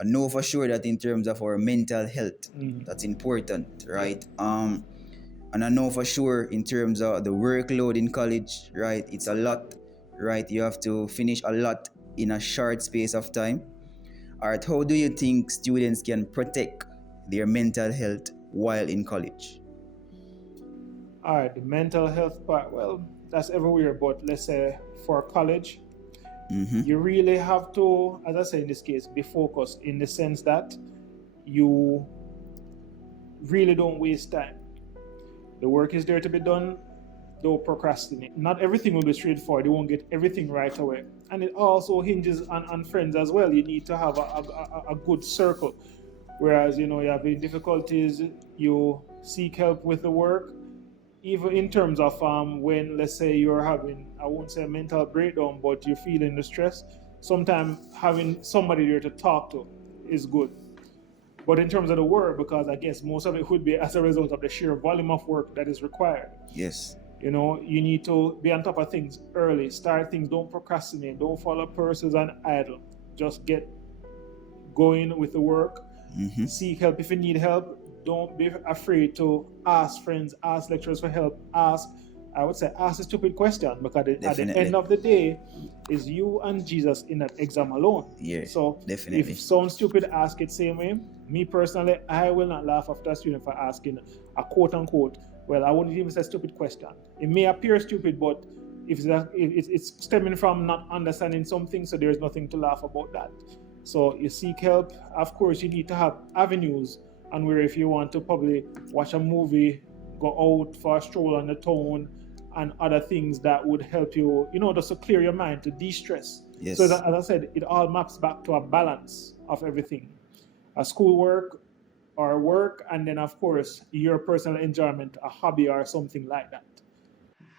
I know for sure that in terms of our mental health, that's important, right? And I know for sure in terms of the workload in college, right? It's a lot, right? You have to finish a lot in a short space of time. All right, how do you think students can protect their mental health while in college? All right, the mental health part, well, that's everywhere, but let's say for college, you really have to, as I said in this case, be focused in the sense that you really don't waste time. The work is there to be done, don't procrastinate. Not everything will be straightforward, you won't get everything right away. And it also hinges on friends as well. You need to have a good circle. Whereas, you have difficulties, you seek help with the work, even in terms of when, let's say, you're having, I won't say a mental breakdown, but you're feeling the stress, sometimes having somebody there to talk to is good. But in terms of the work, because I guess most of it would be as a result of the sheer volume of work that is required. Yes. You need to be on top of things early, start things, don't procrastinate, don't follow pursuits and idle. Just get going with the work, seek help if you need help. Don't be afraid to ask friends, ask lecturers for help, ask a stupid question, because at the end of the day, is you and Jesus in that exam alone. Yeah, so definitely. If someone stupid ask it same way, me personally, I will not laugh after a student for asking a quote unquote, well, I wouldn't even say stupid question. It may appear stupid, but if it's stemming from not understanding something, so there's nothing to laugh about that. So you seek help. Of course, you need to have avenues, and where if you want to probably watch a movie, go out for a stroll on the town, and other things that would help you, just to clear your mind, to de-stress. Yes. So that, as I said, it all maps back to a balance of everything. A schoolwork or work, and then of course your personal enjoyment, a hobby or something like that.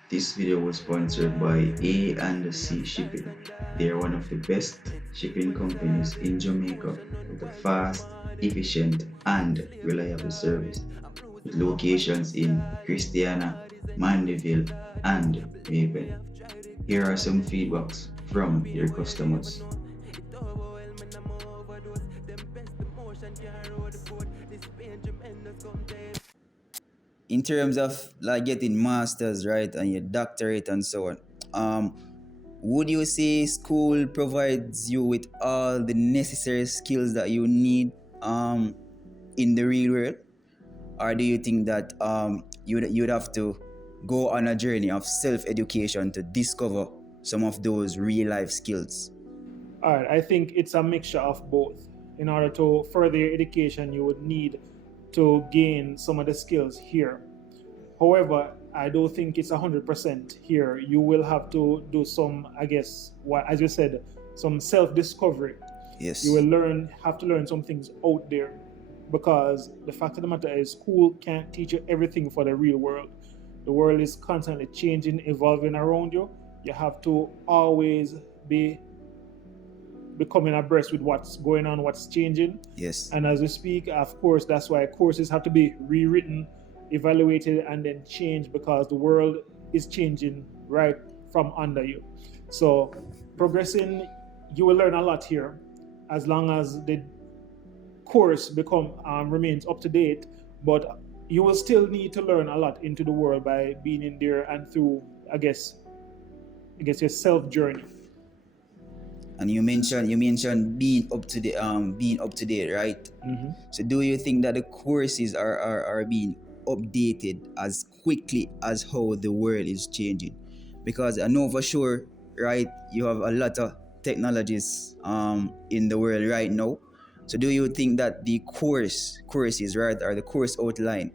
This video was sponsored by A&C Shipping. They are one of the best shipping companies in Jamaica with a fast, efficient, and reliable service, with locations in Christiana, Mandeville, and Maven. Here are some feedbacks from their customers. In terms of like getting masters, right, and your doctorate and so on, would you say school provides you with all the necessary skills that you need in the real world, or do you think that you'd have to go on a journey of self-education to discover some of those real life skills? All right, I think it's a mixture of both. In order to further your education, you would need to gain some of the skills here. However, I don't think it's 100% here. You will have to do some, I guess, as you said, some self-discovery. Yes. You will have to learn some things out there, because the fact of the matter is, school can't teach you everything for the real world. The world is constantly changing, evolving around you. You have to always be becoming abreast with what's going on, what's changing. Yes. And as we speak, of course, that's why courses have to be rewritten, evaluated, and then changed, because the world is changing right from under you. So progressing, you will learn a lot here, as long as the course remains up to date. But you will still need to learn a lot into the world by being in there and through, I guess your self journey. And you mentioned being up to date, right? So do you think that the courses are being updated as quickly as how the world is changing? Because I know for sure, right, you have a lot of technologies in the world right now. So do you think that the courses, right, or the course outline,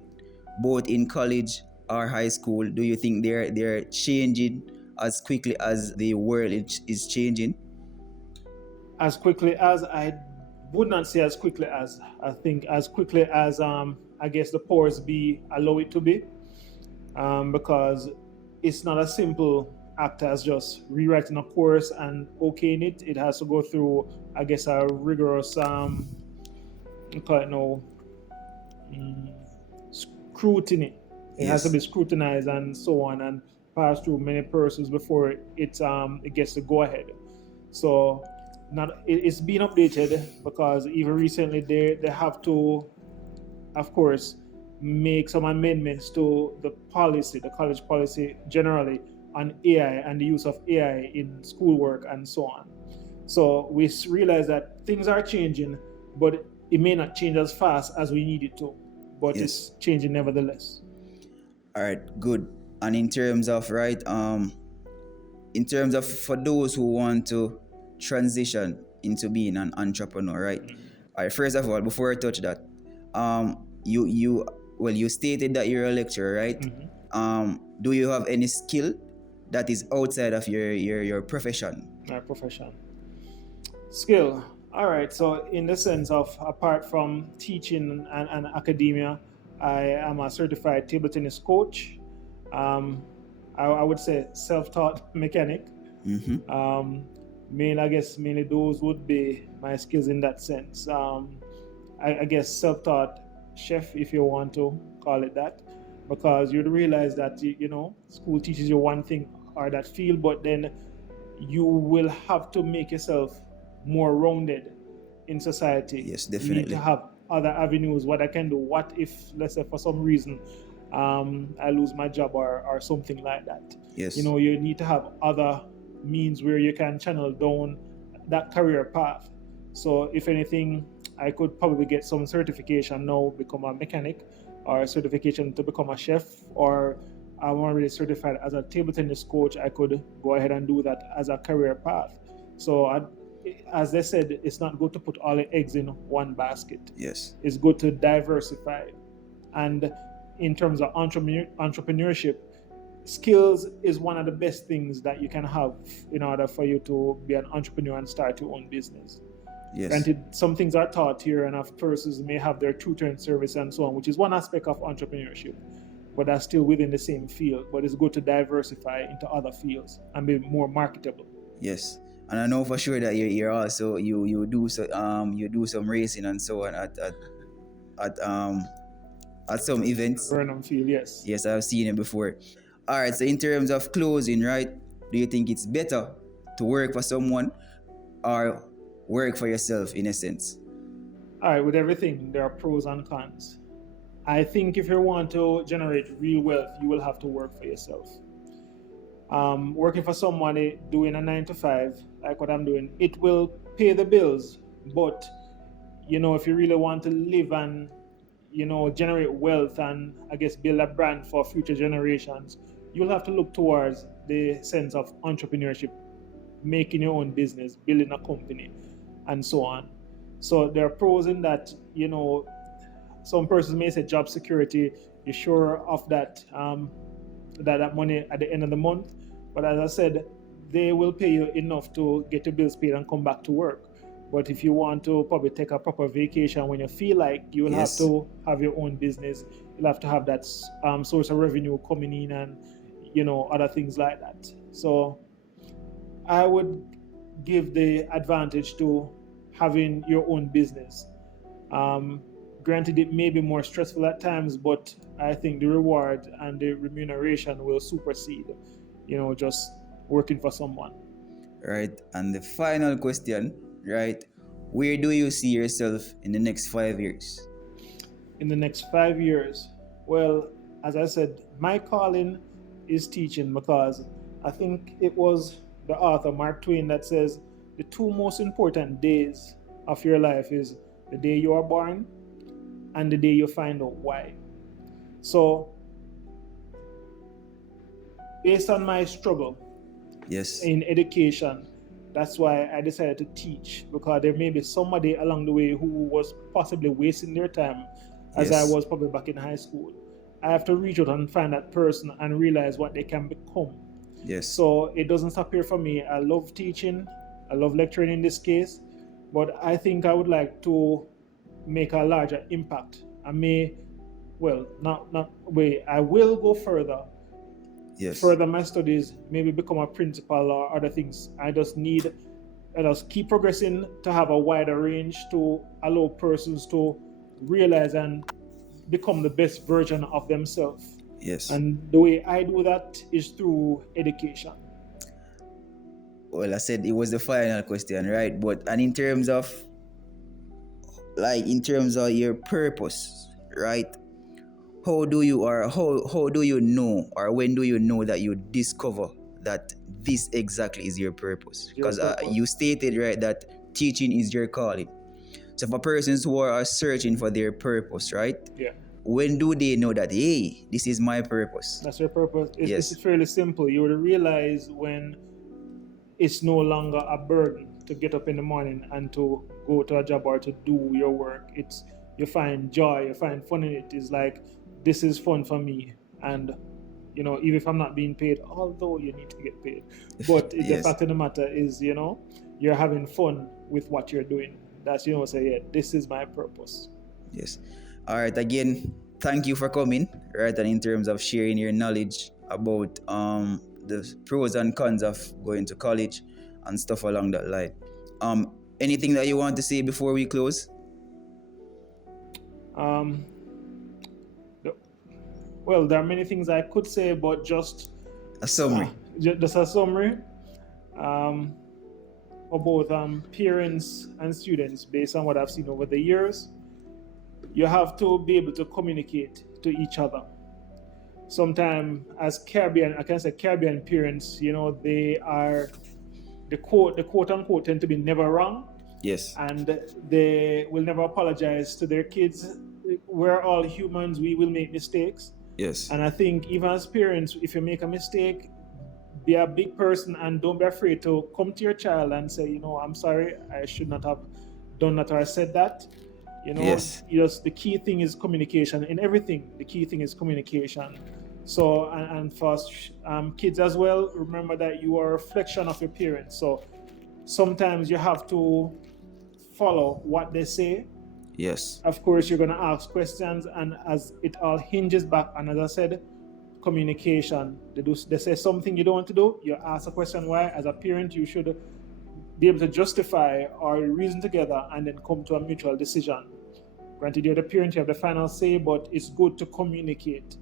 both in college or high school, do you think they're changing as quickly as the world is changing? As quickly as, I would not say as quickly as, I think as quickly as I guess the powers be allow it to be, because it's not a simple act as just rewriting a course and okaying it. It has to go through, I guess, a rigorous scrutiny. It has to be scrutinized and so on, and pass through many persons before it gets to go ahead. So it's been updated because even recently they have to, of course, make some amendments to the policy, the college policy generally on AI and the use of AI in schoolwork and so on. So we realize that things are changing, but it may not change as fast as we need it to, but it's changing nevertheless. All right, good. And in terms of for those who want to transition into being an entrepreneur, right? All right. First of all, before I touch that, you stated that you're a lecturer, right? Do you have any skill that is outside of your profession? My profession. Skill. All right. So, in the sense of apart from teaching and academia, I am a certified table tennis coach. I would say self-taught mechanic. Mainly those would be my skills in that sense. I guess self-taught chef, if you want to call it that, because you'd realize that school teaches you one thing or that field, but then you will have to make yourself more rounded in society. Yes, You definitely. need to have other avenues. What I can do. What if, let's say, for some reason, I lose my job or something like that? Yes. You need to have other means where you can channel down that career path. So, if anything, I could probably get some certification now, become a mechanic, or certification to become a chef, or I'm already certified as a table tennis coach. I could go ahead and do that as a career path. So, as they said, it's not good to put all the eggs in one basket. Yes. It's good to diversify. And in terms of entrepreneurship, skills is one of the best things that you can have in order for you to be an entrepreneur and start your own business. Yes. Granted, some things are taught here, and of persons may have their tutoring service and so on, which is one aspect of entrepreneurship, but that's still within the same field. But it's good to diversify into other fields and be more marketable. Yes. And I know for sure that you're also you do some racing and so on at some events. Burnham Field, yes. Yes, I've seen it before. All right. So in terms of closing, right? Do you think it's better to work for someone or work for yourself in a sense? All right. With everything, there are pros and cons. I think if you want to generate real wealth, you will have to work for yourself. Working for somebody doing a 9 to 5, like what I'm doing, it will pay the bills. But, if you really want to live and, generate wealth and, I guess, build a brand for future generations, you'll have to look towards the sense of entrepreneurship, making your own business, building a company, and so on. So there are pros in that, some persons may say job security, you're sure of that. That money at the end of the month. But as I said, they will pay you enough to get your bills paid and come back to work. But if you want to probably take a proper vacation when you feel like, you will have to have your own business. You'll have to have that source of revenue coming in and, other things like that. So I would give the advantage to having your own business. Granted, it may be more stressful at times, but I think the reward and the remuneration will supersede, just working for someone. Right. And the final question, right? Where do you see yourself in the next 5 years? In the next 5 years, well, as I said, my calling is teaching, because I think it was the author Mark Twain that says the 2 most important days of your life is the day you are born and the day you find out why. So, based on my struggle in education, that's why I decided to teach, because there may be somebody along the way who was possibly wasting their time as I was probably back in high school. I have to reach out and find that person and realize what they can become. Yes. So it doesn't stop here for me. I love teaching. I love lecturing in this case, but I think I would like to make a larger impact. I will go further. Yes. Further my studies, maybe become a principal or other things. I just keep progressing to have a wider range to allow persons to realize and become the best version of themselves. Yes. And the way I do that is through education. well, I said it was the final question, right? But and in terms of your purpose, right? How do you know, or when do you know that you discover that this exactly is your purpose? Because you stated, right, that teaching is your calling. So for persons who are searching for their purpose, right? Yeah. When do they know that, hey, this is my purpose? That's your purpose. Yes. It's fairly simple. You will realize when it's no longer a burden to get up in the morning and to go to a job or to do your work. You find joy, you find fun in it. It's like, this is fun for me. And even if I'm not being paid, although you need to get paid, but Yes. The fact of the matter is, you're having fun with what you're doing. That's, say, yeah, this is my purpose. Yes. All right. Again, thank you for coming, right? And in terms of sharing your knowledge about the pros and cons of going to college and stuff along that line. Anything that you want to say before we close? Well, there are many things I could say, but just a summary. Just a summary. For both parents and students, based on what I've seen over the years, you have to be able to communicate to each other. Sometimes, as Caribbean parents, they are the quote unquote tend to be never wrong. Yes. And they will never apologize to their kids. We're all humans, we will make mistakes. Yes. And I think even as parents, if you make a mistake, be a big person and don't be afraid to come to your child and say, I'm sorry, I should not have done that or said that. Yes. The key thing is communication in everything. The key thing is communication. So, and for kids as well, remember that you are a reflection of your parents. So sometimes you have to follow what they say. Yes. Of course, you're going to ask questions, and as it all hinges back, and as I said, communication. They say something you don't want to do, you ask a question why. As a parent, you should be able to justify or reason together and then come to a mutual decision. Granted, you're the parent, you have the final say, but it's good to communicate,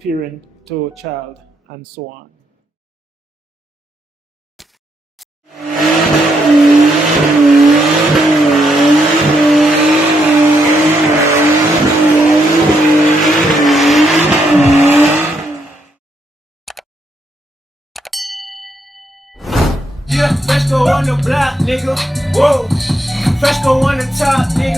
parent to child, and so on. Yeah, Fresco on the block, nigga. Whoa, Fresco on the top, nigga.